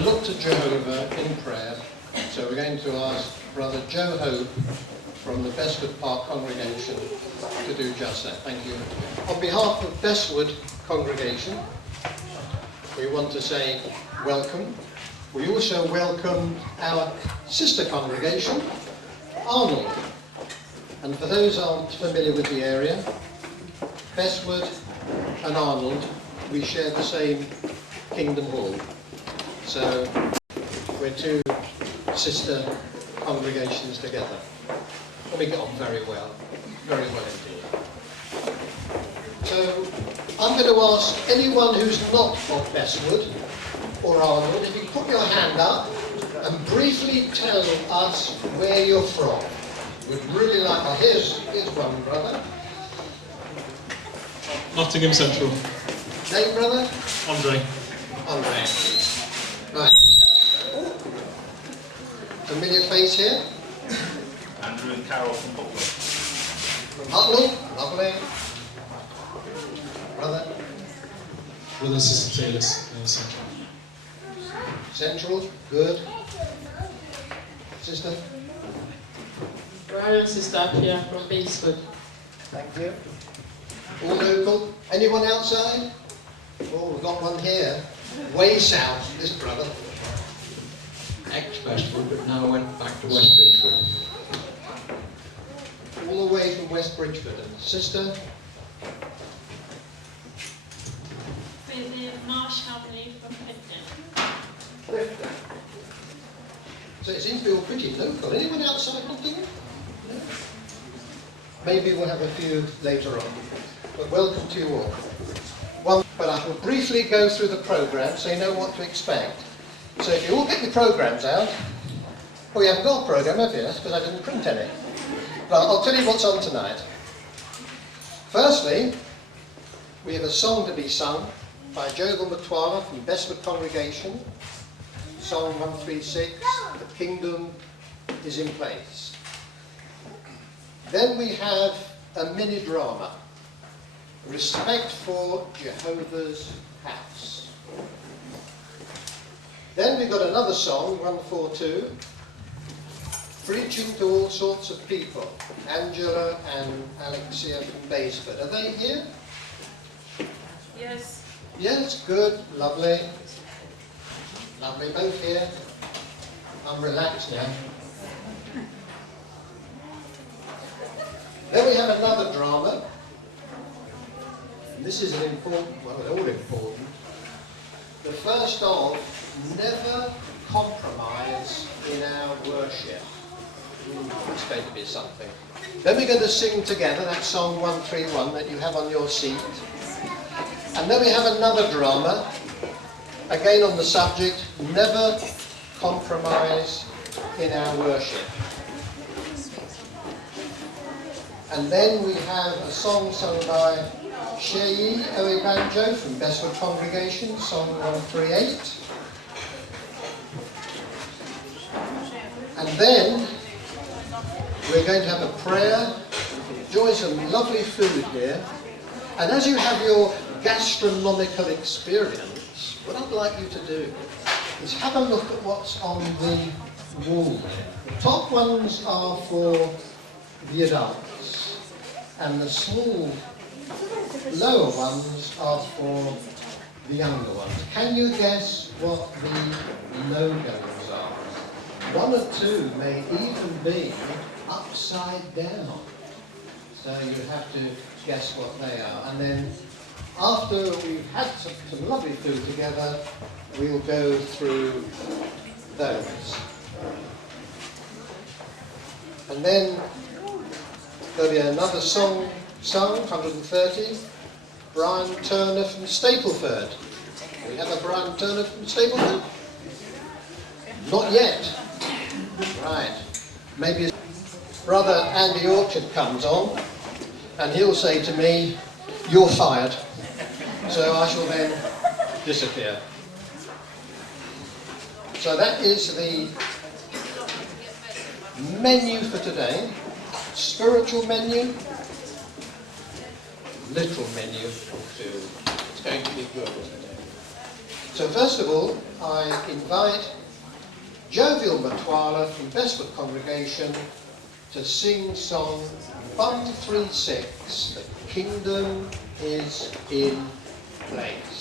look to Jehovah in prayer. So we're going to ask Brother Joe Hope from the Bestwood Park congregation to do just that. Thank you. On behalf of Bestwood congregation, we want to say welcome. We also welcome our sister congregation, Arnold. And for those who aren't familiar with the area, Bestwood and Arnold, we share the same Kingdom Hall. So we're two sister congregations together. And we get on very well indeed. So I'm going to ask anyone who's not of Bestwood or Arnold, if you put your hand up and briefly tell us where you're from. We'd really like, oh, here's one brother. Nottingham Central. Name, brother? Andre. Andre. Right. Familiar face here? Andrew and Carol from Buckland. From Hucknall? Lovely. Brother? Brother and Sister Taylor's Central. Central, good. Sister? Brother and Sister Apia from BESTWOOD. Thank you. All local. Anyone outside? Oh, we've got one here. Way south, this brother. Ex-Bestwood, but now went back to West Bridgeford. All the way from West Bridgeford. And sister? With the Marsh family from Clifton. Clifton. So it seems to be all pretty local. Anyone outside Nottingham? No? Maybe we'll have a few later on. But welcome to you all. But I will briefly go through the programme so you know what to expect. So if you all get your programmes out, oh, you haven't got a programme, have you? That's because I didn't print any. Well, I'll tell you what's on tonight. Firstly, we have a song to be sung by Jogo Matwara from Bestwood Congregation. Song 136, The Kingdom is in Place. Then we have a mini drama, Respect for Jehovah's House. Then we've got another song, 142, Preaching to All Sorts of People, Angela and Alexia from Baseford. Are they here? Yes. Yes, good, lovely. Lovely, both here. I'm relaxed now. Then we have another drama. And this is an important, well, they're all important. The first of, never compromise in our worship. It's going to be something. Then we're going to sing together that song 131 that you have on your seat. And then we have another drama, again on the subject, never compromise in our worship. And then we have a song sung by Oyebanjo from Bestwood Congregation, song 138. And then we're going to have a prayer, enjoy some lovely food here. And as you have your gastronomical experience, what I'd like you to do is have a look at what's on the wall there. The top ones are for the adults, and the small lower ones are for the younger ones. Can you guess what the logos are? One or two may even be upside down. So you have to guess what they are. And then after we've had some lovely food together, we'll go through those. And then there'll be another song sung, 130, Brian Turner from Stapleford. We have a Brian Turner from Stapleford? Not yet. Right. Maybe Brother Andy Orchard comes on and he'll say to me, "You're fired." So I shall then disappear. So that is the menu for today. Spiritual menu, literal menu too. It's going to be good, isn't it? So first of all, I invite Jovial Matwala from Bestwood Congregation to sing song 136, The Kingdom is in Place.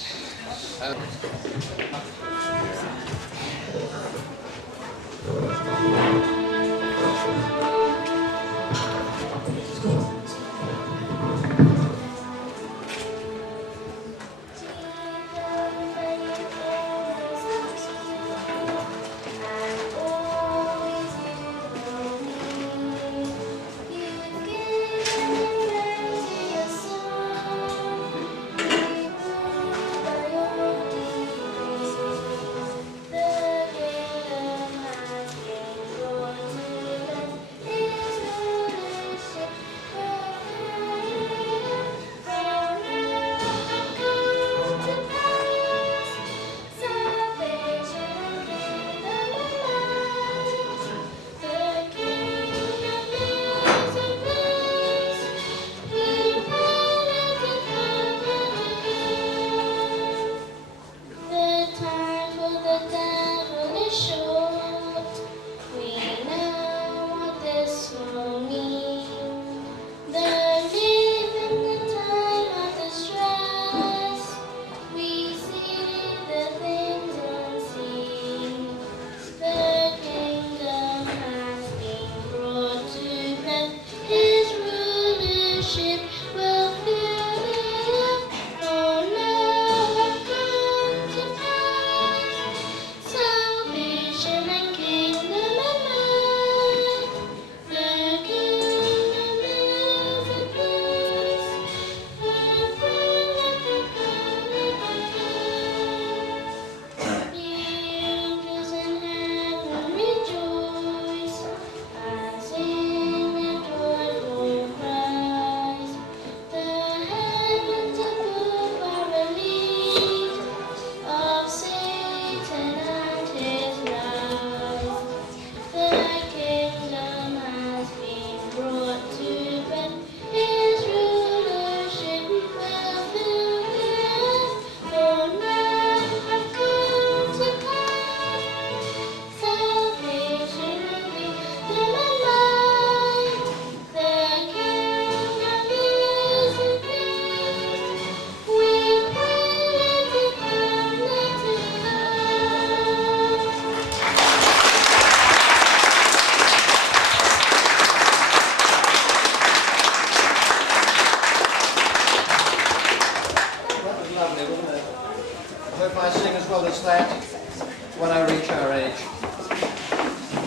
When I reach our age.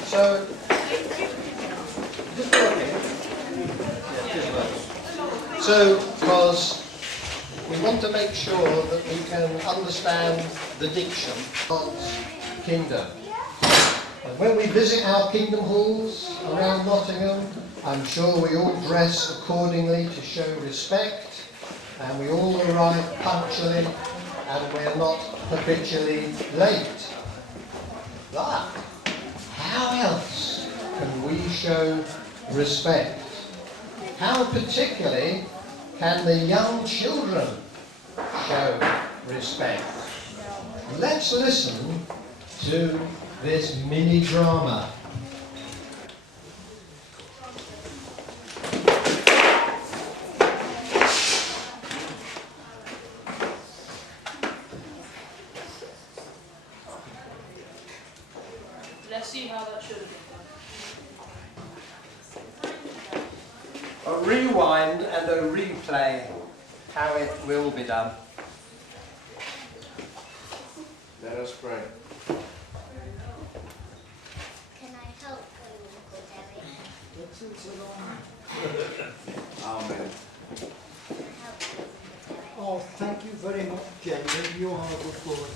So, is this working? Yeah, it is working. So, because we want to make sure that we can understand the diction of God's kingdom. And when we visit our kingdom halls around Nottingham, I'm sure we all dress accordingly to show respect, and we all arrive punctually, and we're not habitually late. But how else can we show respect? How particularly can the young children show respect? Let's listen to this mini drama. Let's see how that should have been done. A rewind and a replay, how it will be done. Let us pray. Can I help you, Uncle Derek? Amen. Oh, thank you very much, Jenny. You are a good boy.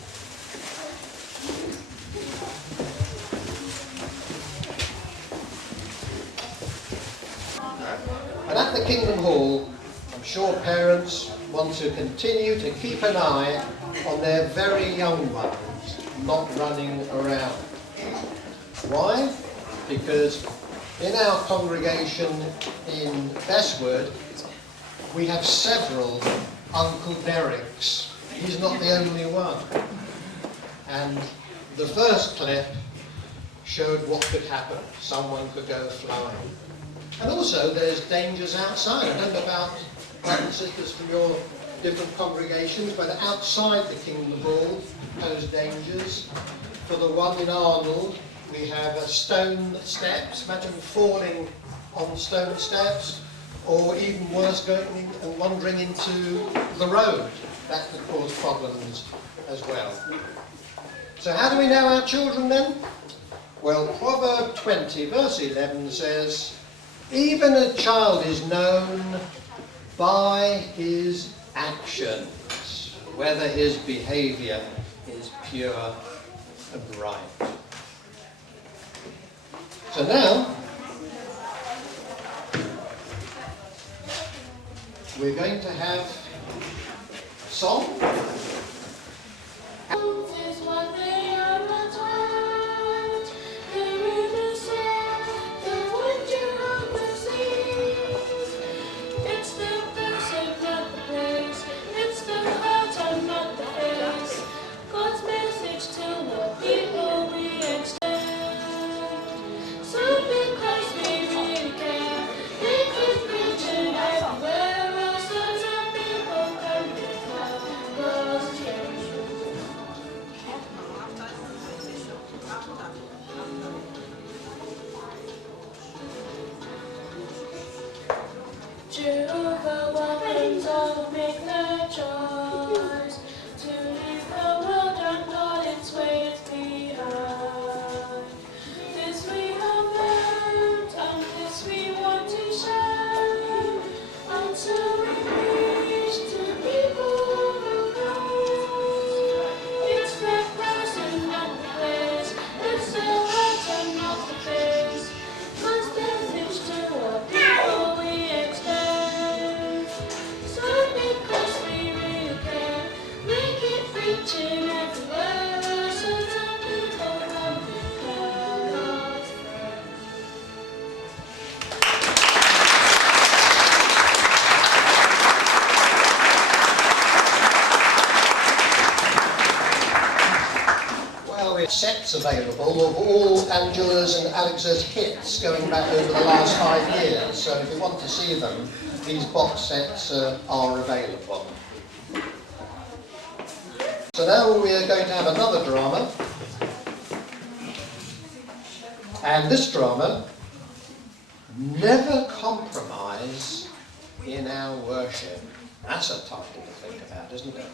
And at the Kingdom Hall, I'm sure parents want to continue to keep an eye on their very young ones not running around. Why? Because in our congregation in Bestwood, we have several Uncle Derricks. He's not the only one. And the first clip showed what could happen. Someone could go flying. And also there's dangers outside. I don't know about brothers and sisters from your different congregations, but outside the Kingdom Hall pose dangers. For the one in Arnold, we have stone steps. Imagine falling on stone steps, or even worse, going and wandering into the road. That could cause problems as well. So how do we know our children then? Well, Proverb 20, verse 11 says, even a child is known by his actions, whether his behaviour is pure and right. So now, we're going to have song. Jehovah welcomes all who make their choice to leave the world and all its ways behind. This we have learned, and this we want to share until we reach to people who know. It's the person, not the place. It's the heart and not the face. God's message to all people we extend. Reaching everywhere, so that people can become God's friends. Well, we have sets available of all Angela's and Alex's hits going back over the last 5 years. So if you want to see them, these box sets are available. So now we are going to have another drama, and this drama, Never Compromise in Our Worship. That's a title to think about, isn't it?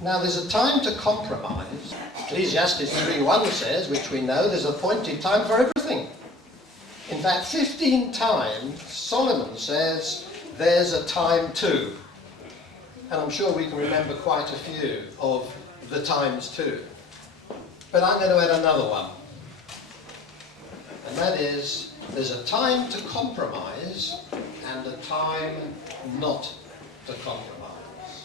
Now there's a time to compromise. Ecclesiastes 3:1 says, which we know, there's an appointed time for everything. In fact, 15 times Solomon says there's a time too. And I'm sure we can remember quite a few of the times too. But I'm going to add another one. And that is, there's a time to compromise and a time not to compromise.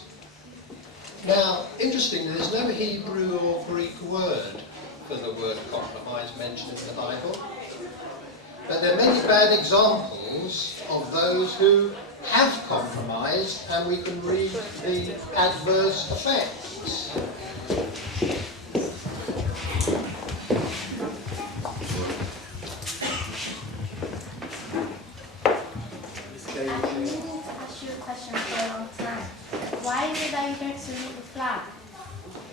Now, interestingly, there's no Hebrew or Greek word for the word compromise mentioned in the Bible. But there are many bad examples of those who have compromised, and we can read the adverse effects. I've been meaning to ask you a question for a long time. Why is it that you don't salute the flag?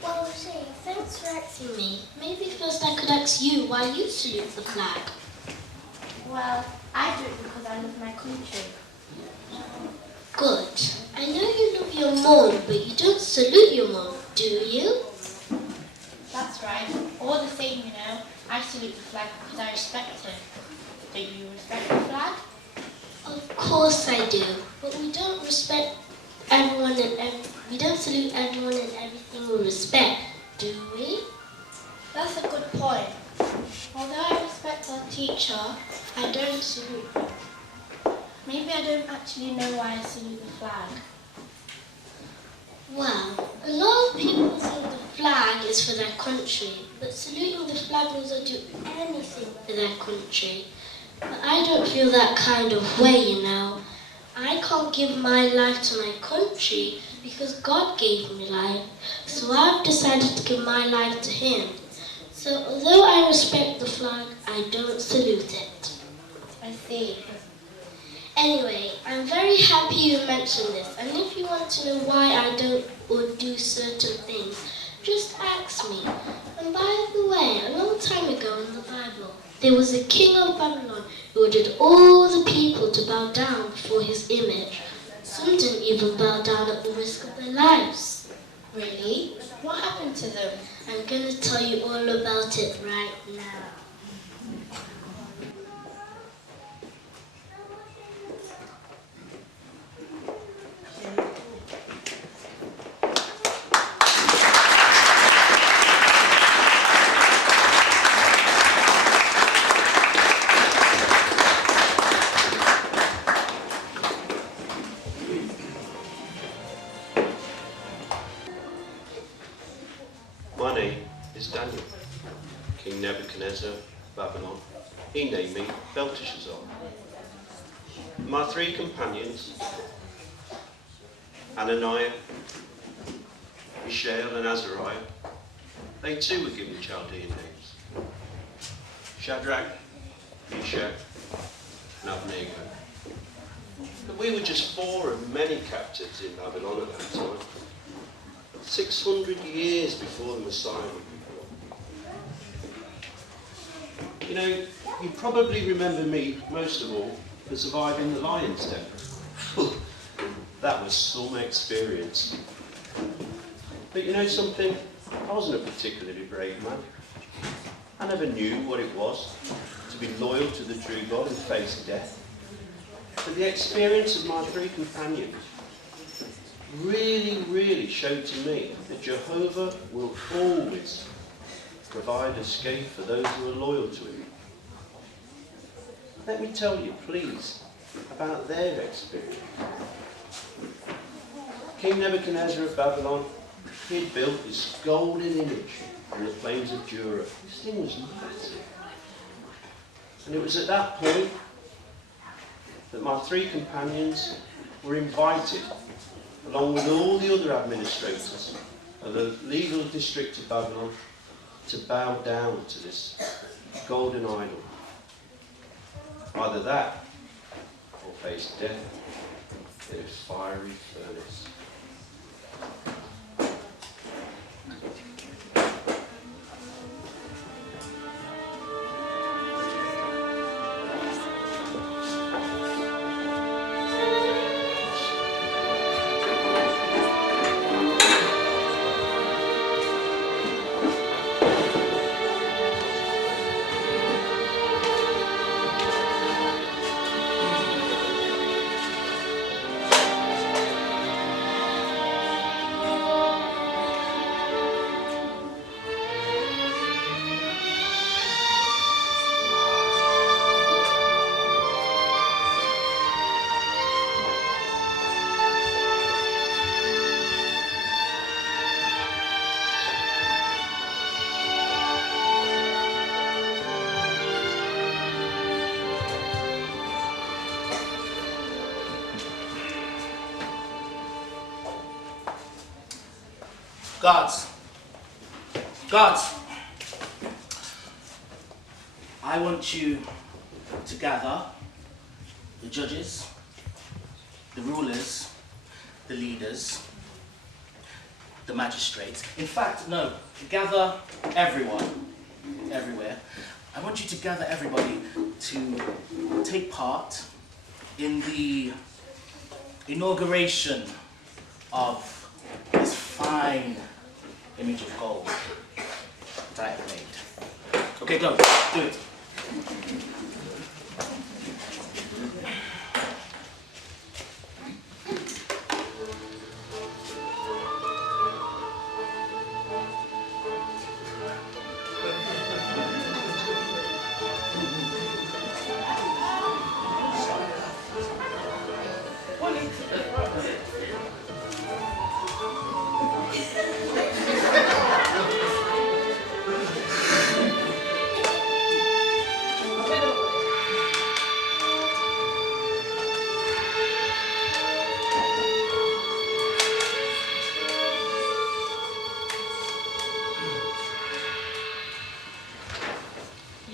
Well, Shay, thanks for asking me. Maybe first I could ask you why you salute the flag. Well, I do it because I love my country. Good. I know you love your mom, but you don't salute your mom, do you? That's right. All the same, I salute the flag because I respect it. Do you respect the flag? Of course I do, but we don't respect everyone we don't salute everyone and everything with respect, do we? That's a good point. Although I respect our teacher, I don't salute her. Maybe I don't actually know why I salute the flag. Well, a lot of people think the flag is for their country, but saluting the flag doesn't do anything for their country. But I don't feel that kind of way, I can't give my life to my country because God gave me life. So I've decided to give my life to him. So although I respect the flag, I don't salute it. I see. Anyway, I'm very happy you mentioned this, and if you want to know why I don't or do certain things, just ask me. And by the way, a long time ago in the Bible, there was a king of Babylon who ordered all the people to bow down before his image. Some didn't even bow down at the risk of their lives. Really? What happened to them? I'm going to tell you all about it right now. My name is Daniel. King Nebuchadnezzar of Babylon, he named me Belteshazzar. My three companions, Ananiah, Mishael and Azariah, they too were given Chaldean names. Shadrach, Meshach and Abednego. But we were just four of many captives in Babylon at that time. 600 years before the Messiah would be born. You know, you probably remember me, most of all, for surviving the lion's den. That was some experience. But you know something? I wasn't a particularly brave man. I never knew what it was to be loyal to the true God and face death. But the experience of my three companions really showed to me that Jehovah will always provide escape for those who are loyal to him. Let me tell you, please, about their experience. King Nebuchadnezzar of Babylon, he had built this golden image on the plains of Dura. This thing was massive. And it was at that point that my three companions were invited, along with all the other administrators of the legal district of Babylon, to bow down to this golden idol. Either that, or face death in a fiery furnace. Guards, I want you to gather the judges, the rulers, the leaders, the magistrates. In fact, no, gather everyone, everywhere. I want you to gather everybody to take part in the inauguration of this fine image of gold that I have made. Okay, go, do it.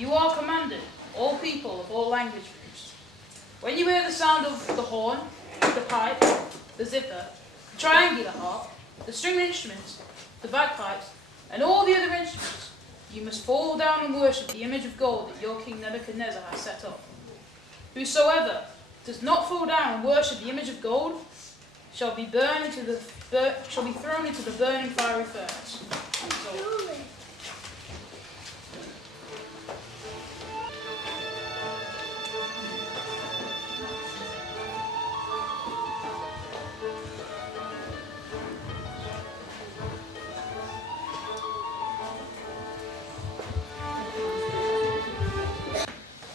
You are commanded, all people of all language groups. When you hear the sound of the horn, the pipe, the zither, the triangular harp, the stringed instruments, the bagpipes, and all the other instruments, you must fall down and worship the image of gold that your king Nebuchadnezzar has set up. Whosoever does not fall down and worship the image of gold shall be thrown into the burning fiery furnace.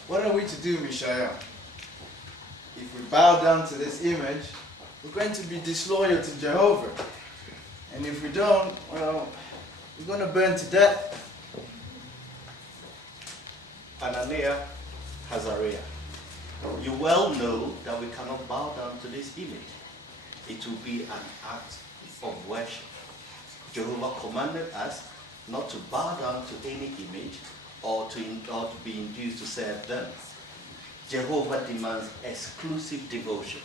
What are we to do, Mishael? If we bow down to this image, we're going to be disloyal to Jehovah. And if we don't, well, we're going to burn to death. Ananiah, Hazariah, you well know that we cannot bow down to this image. It will be an act of worship. Jehovah commanded us not to bow down to any image or to be induced to serve them. Jehovah demands exclusive devotion.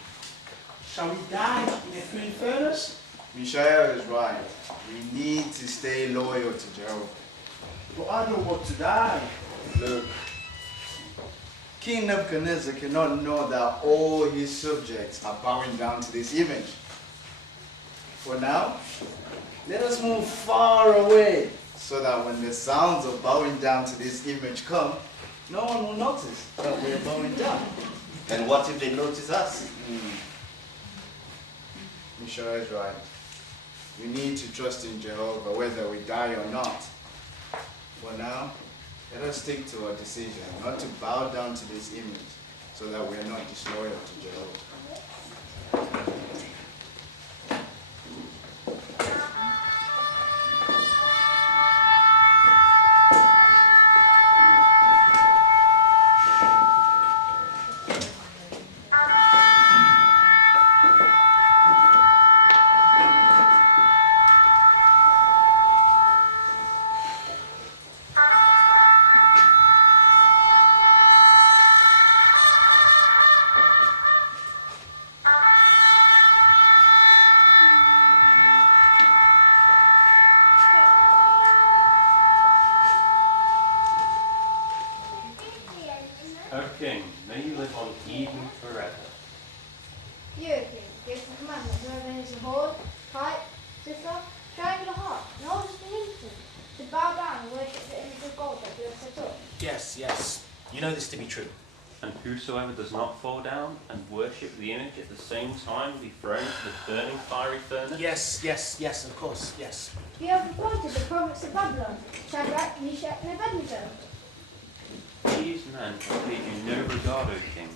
Shall we die in a fiery furnace? Mishael is right. We need to stay loyal to Jehovah. But I don't want to die. Look, King Nebuchadnezzar cannot know that all his subjects are bowing down to this image. For now, let us move far away so that when the sounds of bowing down to this image come, no one will notice that we are bowing down. And what if they notice us? Mishael is right. We need to trust in Jehovah whether we die or not. For now, let us stick to our decision not to bow down to this image so that we are not disloyal to Jehovah. O King, may you live on Eden forever. You, King, give the commandment whoever is a horn, pipe, zither, triangular harp, and all the string instruments, to bow down and worship the image of gold that you have set up. Yes, yes. You know this to be true. And whosoever does not fall down and worship the image at the same time be thrown into the burning fiery furnace? Yes, yes, yes, of course, yes. You have appointed the prophets of Babylon, Shadrach, Meshach, and Abednego. These men have paid you no regard, O King.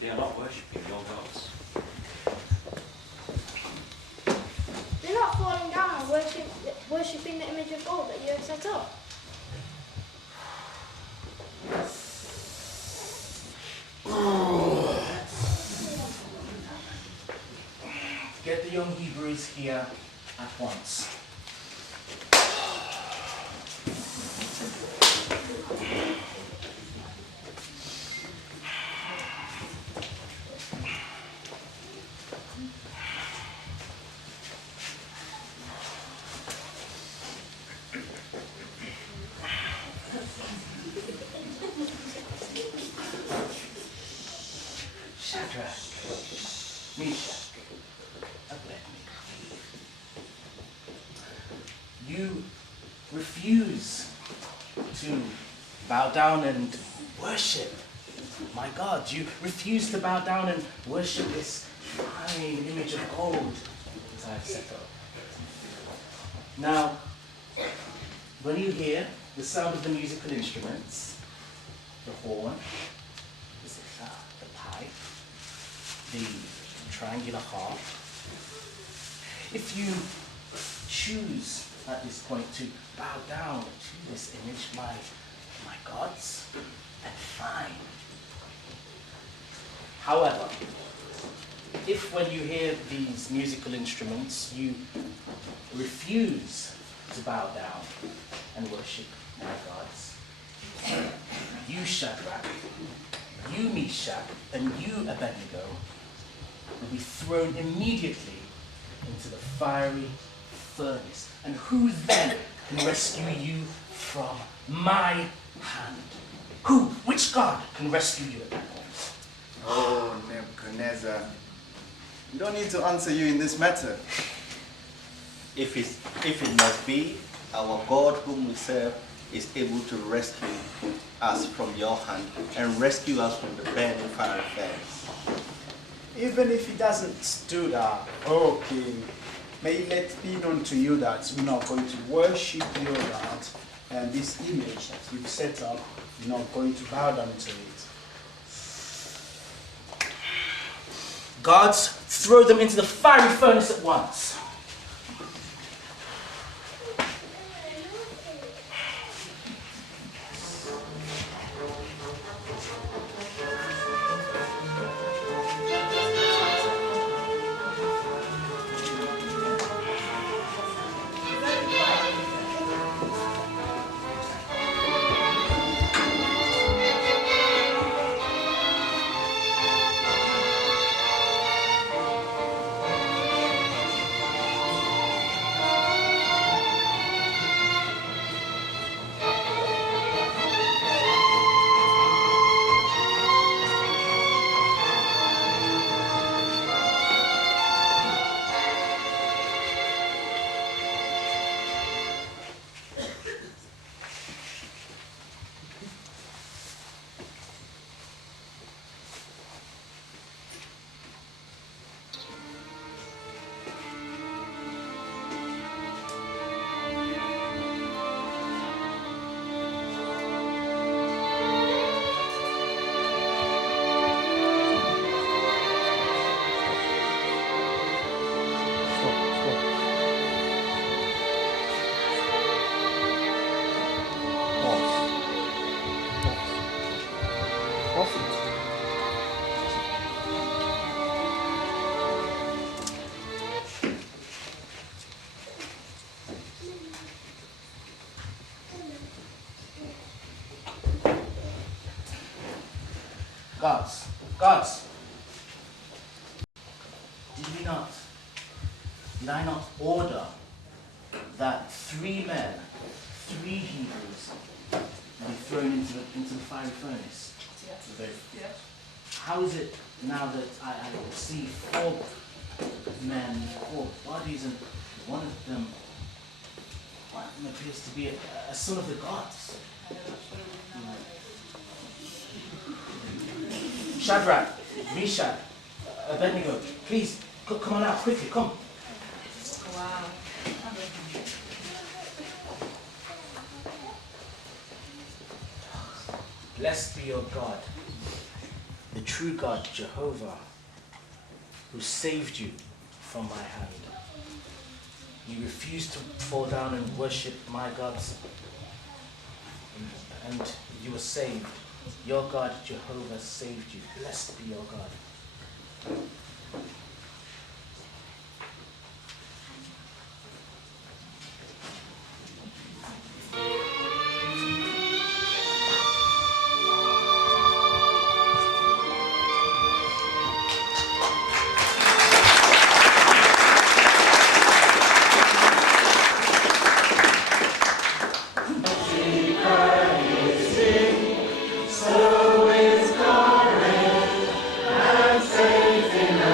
They are not worshipping your gods. They're not falling down and worshipping the image of gold that you have set up. Get the young Hebrews here at once. Shadrach, Meshach, Abednego. You refuse to bow down and worship my God. You refuse to bow down and worship this fine image of gold that I've set up. Now, when you hear the sound of the musical instruments, the horn, the zither, the pipe, the triangular harp, if you choose at this point to bow down to this image, my gods, then fine. However, if when you hear these musical instruments you refuse to bow down and worship my gods, you Shadrach, you Meshach, and you Abednego will be thrown immediately into the fiery furnace. And who then can rescue you from my hand? Who? Which God can rescue you at that point? Oh, Nebuchadnezzar, you don't need to answer you in this matter. If it must be, our God whom we serve is able to rescue us from your hand and rescue us from the burning fire furnace. Even if he doesn't do that, oh King, may it let be known to you that we're not going to worship your God, and this image that you've set up, you're not going to bow down to it. Gods, throw them into the fiery furnace at once. Gods, did I not order that 3 men, 3 Hebrews, be thrown into the fiery furnace? Yes. How is it now that I see 4 men, 4 bodies, and one of them appears to be a son of the gods? Shadrach, Meshach, Abednego, please, come on out quickly, come. Wow. Blessed be your God, the true God, Jehovah, who saved you from my hand. You refused to fall down and worship my gods, and you were saved. Your God, Jehovah, saved you. Blessed be your God. So is God and faith in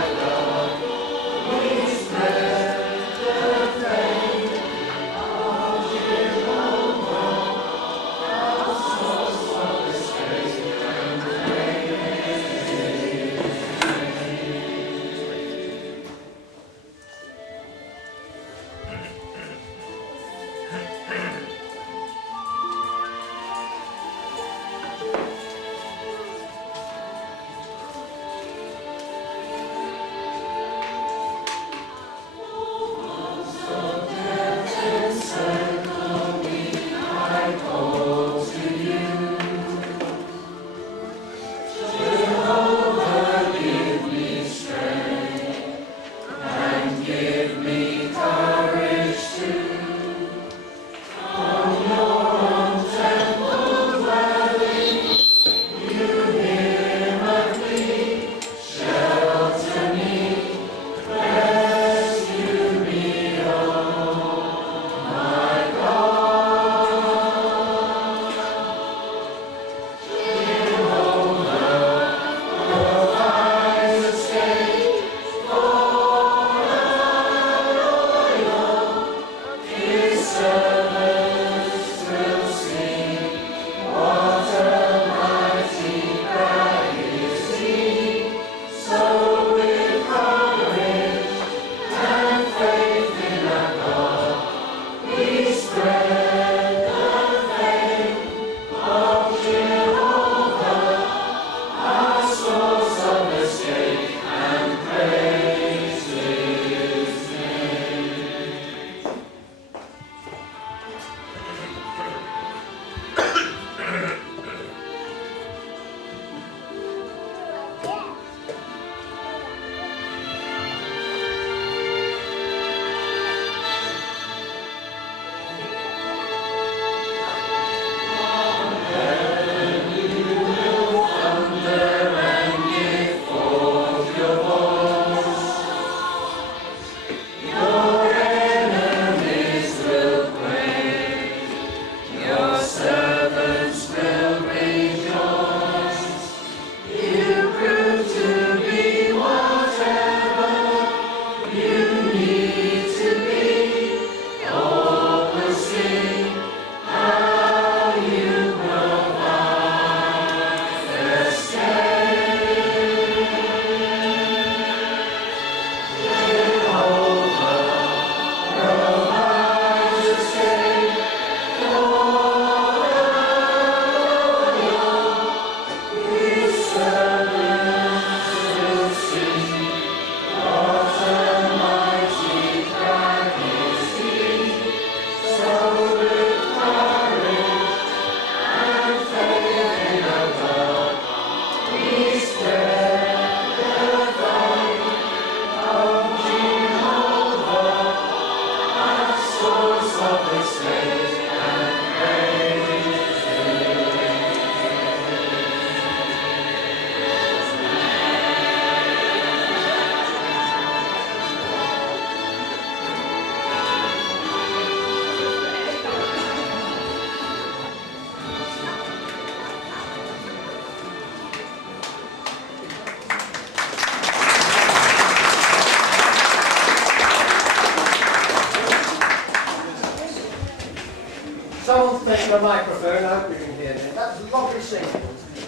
the microphone, I hope you can hear me. That's lovely singing.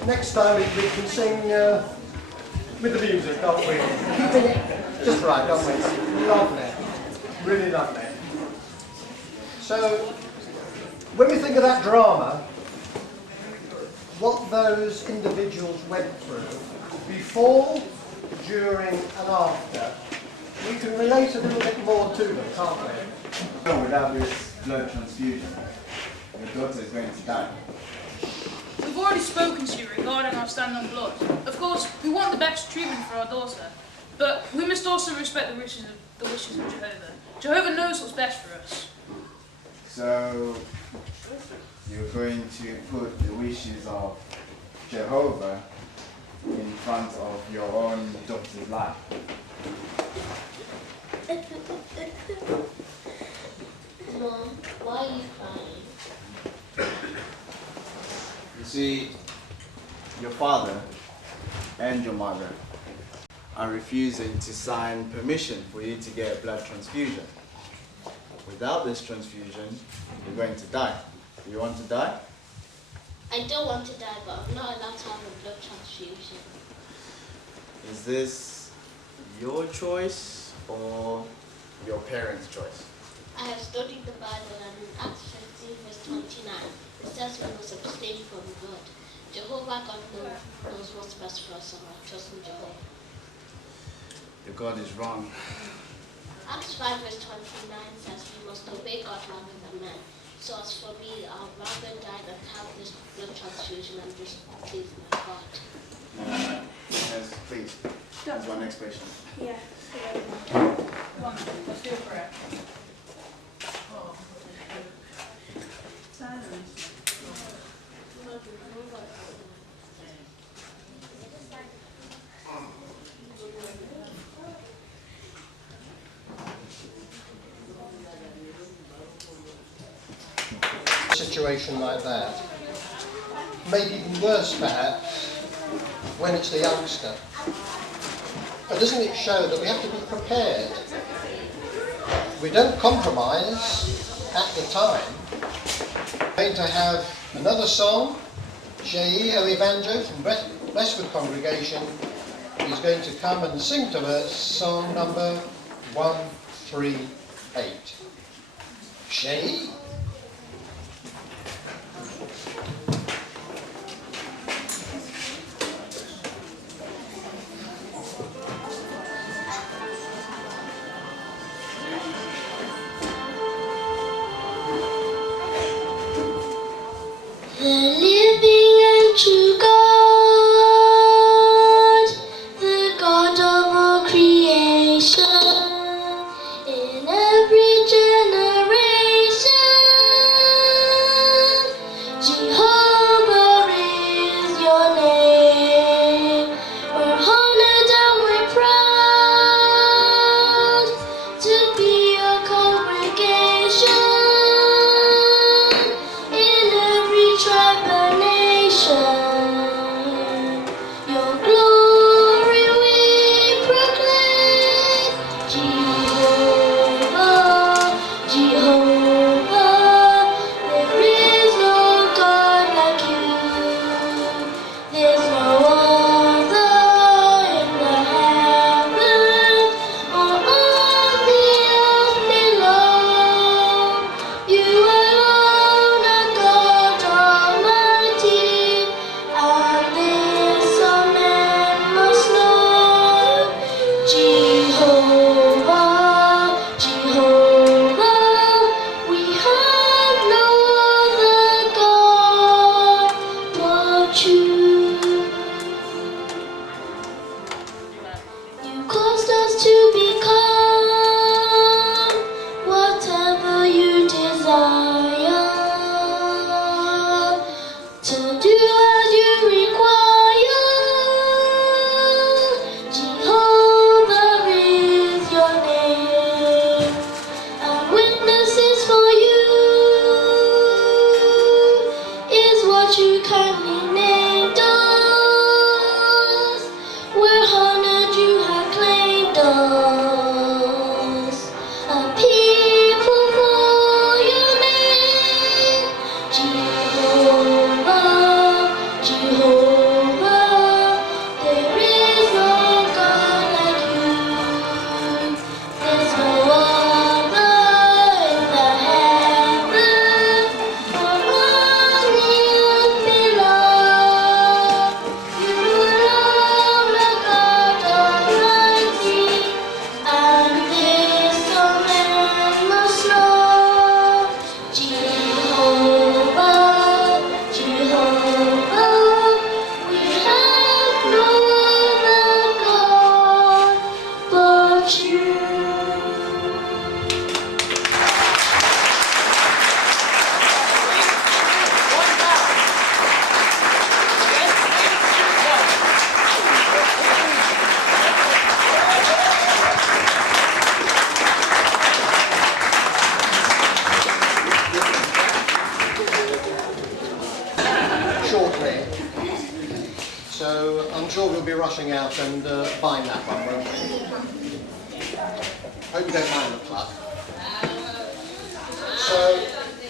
Next time we can sing with the music, can't we? Keeping it just right, don't we? Lovely. Really lovely. So, when we think of that drama, what those individuals went through, before, during and after, we can relate a little bit more to them, can't we? No, without this blood transfusion, your daughter is going to die. We've already spoken to you regarding our stand on blood. Of course, we want the best treatment for our daughter, but we must also respect the wishes of Jehovah. Jehovah knows what's best for us. So, you're going to put the wishes of Jehovah in front of your own daughter's life. Mom, why are you crying? You see, your father and your mother are refusing to sign permission for you to get a blood transfusion. Without this transfusion, you're going to die. Do you want to die? I don't want to die, but I'm not allowed to have a blood transfusion. Is this your choice or your parents' choice? I have studied the Bible, and in Acts 15 verse 29, it says we must abstain from blood. Jehovah God knows what's best for us, and I trust in Jehovah. Your God is wrong. Acts 5 verse 29 says we must obey God rather than men. So as for me, I'll rather die than have this blood transfusion and just please my God. Yes, please. That's my next question. Yeah. Come on, let's do a prayer. Situation like that, maybe even worse perhaps when it's the youngster. But doesn't it show that we have to be prepared? We don't compromise at the time. We're going to have another song. Oyebanjo from BESTWOOD congregation is going to come and sing to us song number 138. Shei. The living and true God, the God of all creation, in every generation, Jehovah is your name. We're honored and we're proud to be your congregation. Tribe and nation, your glory we proclaim. Jehovah, Jehovah, there is no God like you. There's no other in the heavens or on the earth below. You alone are God Almighty, and this all men must know. Jehovah, Jehovah, we have no other God but you. You caused us to become whatever you desire, to do as you require. Jehovah is your name, and witnesses for you is what you kindly named us. We're honored you have claimed us, a people for your name. shortly. So I'm sure we'll be rushing out and buying that one, won't we? Hope you don't mind the plug. So,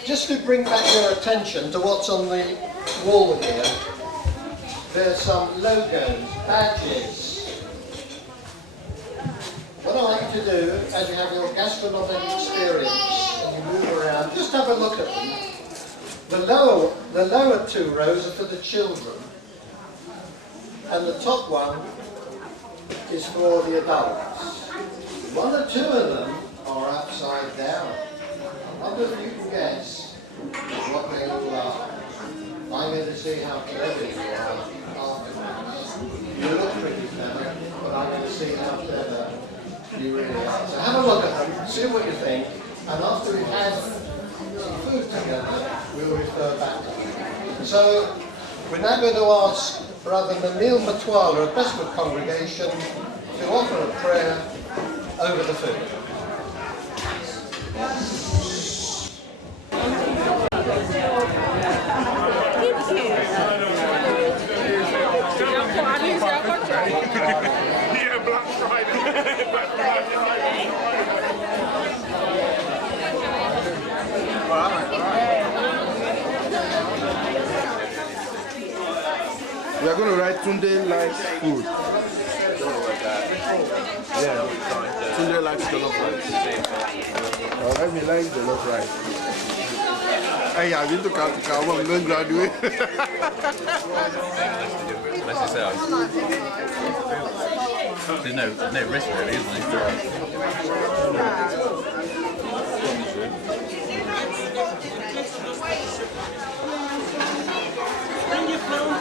just to bring back your attention to what's on the wall here, there's some logos, badges. What I like you to do, as you have your gastronomic experience and you move around, just have a look at them. The lower two rows are for the children, and the top one is for the adults. One or two of them are upside down. I wonder if you can guess what they all are. I'm going to see how clever you are afterwards. You look pretty clever, but I'm going to see how clever you really are. So have a look at them, see what you think, and after we've had some food together, we'll refer back to them. So we're now going to ask Brother Namil Matwala of Bestwood Congregation to offer a prayer over the food. Yeah, Black Friday. We are going to write Tunde likes food. Yeah. Tunde likes jollof rice. Let me like jollof rice. Hey, I've been to Calcutta. I'm going to graduate. There's no risk really, isn't there? Bring your phone,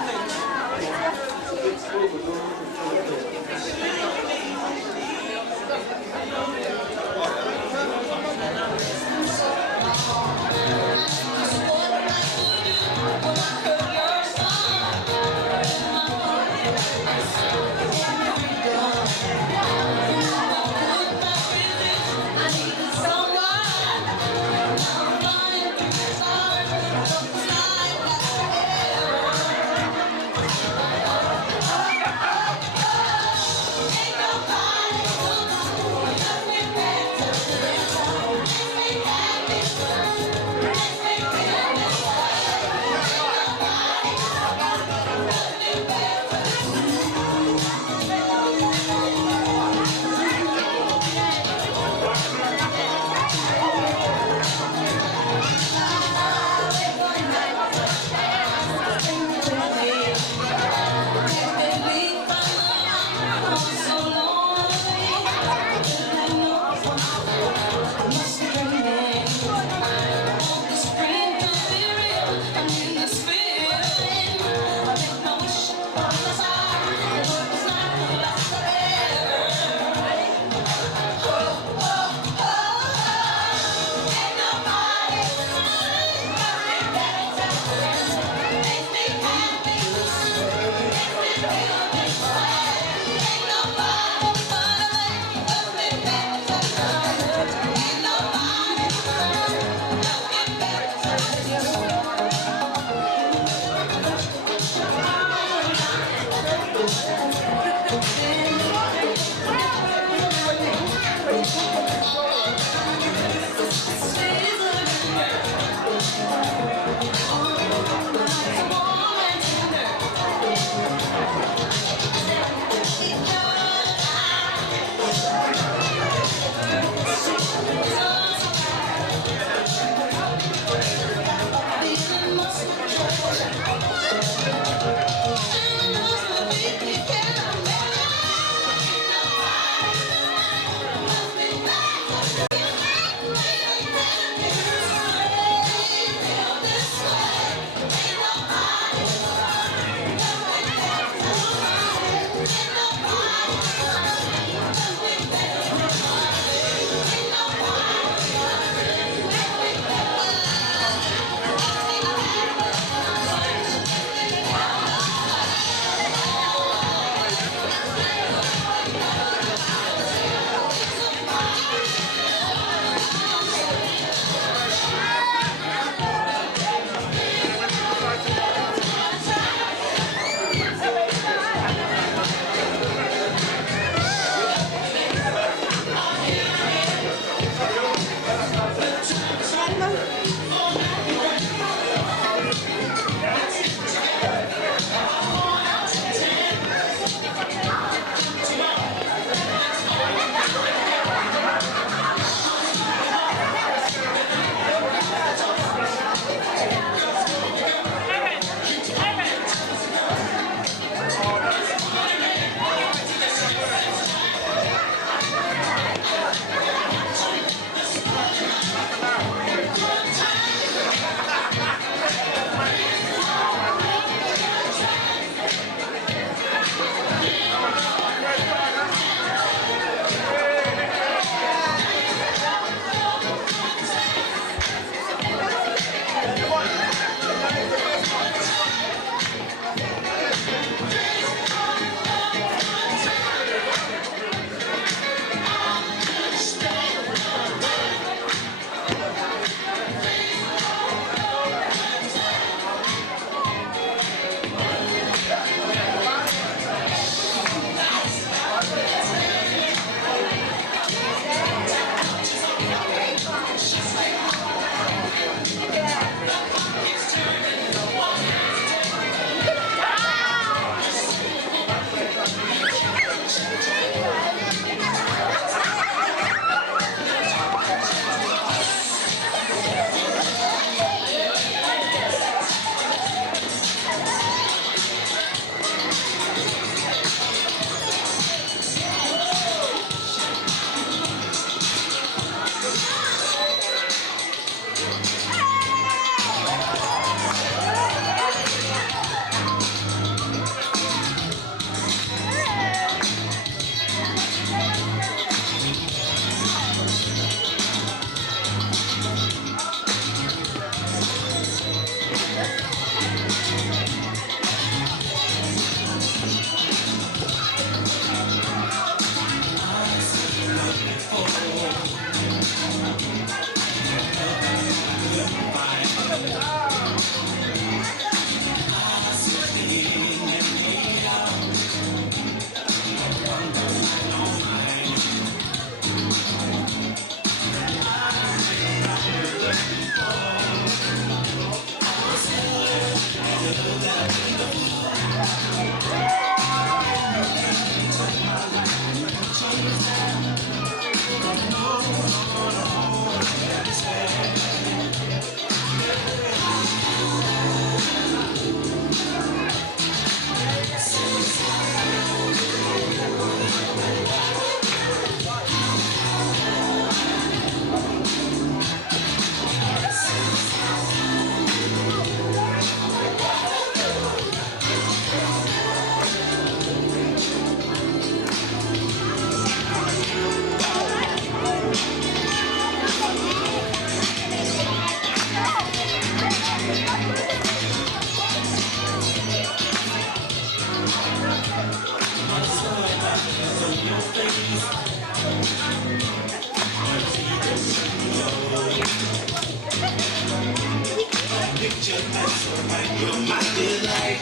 You're my delight.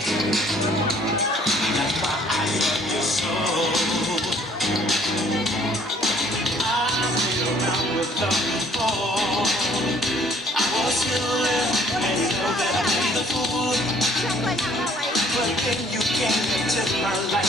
That's why I love you so. I've been around with love before. I was feeling and you know that I played the fool. But then you came into my life.